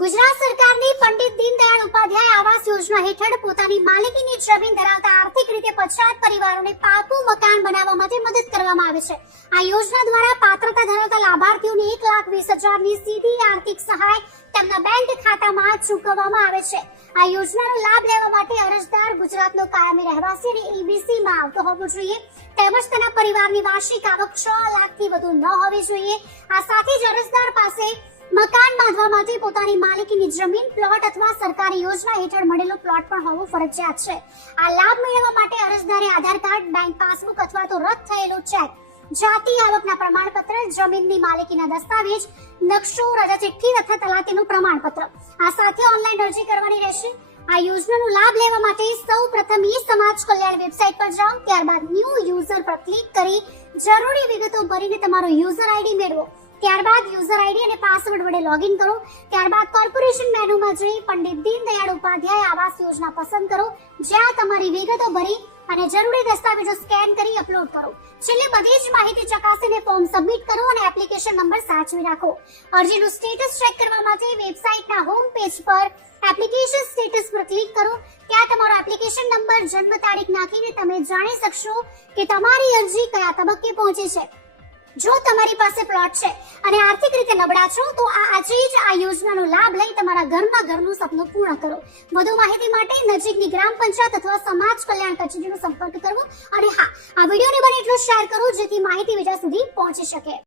ગુજરાત સરકારની પંડિત દીનદયાળ ઉપાધ્યાય આવાસ યોજના હેઠળ પોતાની માલિકીની જમીન ધરાવતા આર્થિક રીતે પછાત પરિવારોને પાકું મકાન બનાવવા માટે મદદ કરવામાં આવે છે। આ યોજના દ્વારા પાત્રતા ધરાવતા લાભાર્થીઓને 1,20,000ની સીધી આર્થિક સહાય તેમના બેંક ખાતામાં ચૂકવવામાં આવે છે। આ યોજનાનો લાભ લેવા માટે અરજદાર ગુજરાતનો કાયમી રહેવાસી અને EBC માં આવતો હોવો જોઈએ તેમજ તેના પરિવારની વાર્ષિક આવક 6 લાખથી વધુ ન હોવી જોઈએ। આ સાથે જ અરજદાર પાસે મકાન બાંધવા માટે પોતાની માલિકીની જમીન, પ્લોટ અથવા સરકારી યોજના હેઠળ મળેલો પ્લોટ પણ હોવો ફરજિયાત છે। આ લાભ મેળવવા માટે અરજદારે આધાર કાર્ડ, બેંક પાસબુક અથવા તો રદ થયેલો ચેક, જાતિ આવકના પ્રમાણપત્ર, જમીનની માલિકીના દસ્તાવેજ, નકશો, રજા ચિઠ્ઠી તથા તલાટીનું પ્રમાણપત્ર આ સાથે ઓનલાઈન અરજી કરવાની રહેશે। આ યોજનાનો લાભ લેવા માટે સૌપ્રથમ સમાજ કલ્યાણ વેબસાઇટ પર જાઓ, ત્યારબાદ ન્યૂ યુઝર પર ક્લિક કરી જરૂરી વિગતો ભરીને તમારો યુઝર આઈડી મેળવો। ત્યારબાદ યુઝર આઈડી અને પાસવર્ડ વડે લોગિન કરો। ત્યારબાદ કોર્પોરેશન મેનુમાં જઈ પંડિત દીનદયાળ ઉપાધ્યાય આવાસ યોજના પસંદ કરો, જ્યાં તમારી વિગતો ભરી અને જરૂરી દસ્તાવેજો સ્કેન કરી અપલોડ કરો। છેલ્લે બધી જ માહિતી ચકાસીને ફોર્મ સબમિટ કરો અને એપ્લિકેશન નંબર સાચવી રાખો। અરજીનું સ્ટેટસ ચેક કરવા માટે વેબસાઇટના હોમ પેજ પર એપ્લિકેશન સ્ટેટસ પર ક્લિક કરો। ત્યાં તમારો એપ્લિકેશન નંબર, જન્મ તારીખ નાખીને તમે જાણી શકશો કે તમારી અરજી કયા તબક્કે પહોંચી છે। જો તમારી પાસે પ્લોટ છે અને આર્થિક રીતે નબળા છો તો આજે જ આ યોજનાનો લાભ લઈ તમારા ઘરનું સપનું પૂર્ણ કરો। વધુ માહિતી માટે નજીકની ગ્રામ પંચાયત અથવા સમાજ કલ્યાણ કચેરીનો સંપર્ક કરવો અને હા, આ વિડીયોને બને એટલો શેર કરો જેથી માહિતી બીજા સુધી પહોંચી શકે।